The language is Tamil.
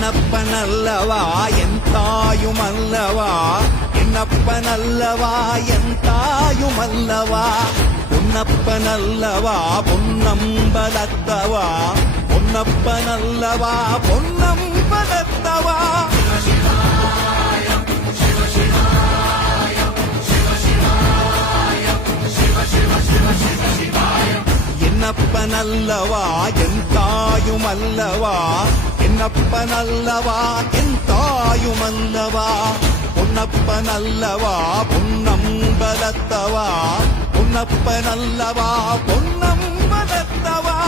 என்னப்பனல்லவா என் தாயுமல்லவா என்னப்பனல்லவா என் தாயுமல்லவா பொன்னப்பனல்லவா பொன்னம்பலத்தவா பொன்னப்பனல்லவா பொன்னம்பலத்தவா என்னப்பனல்லவா என் தாயுமல்லவா என்னப்பனல்லவா என் தாயுமல்லவா பொன்னப்பனல்லவா பொன்னம்பலத்தவா பொன்னப்பனல்லவா பொன்னம்பலத்தவா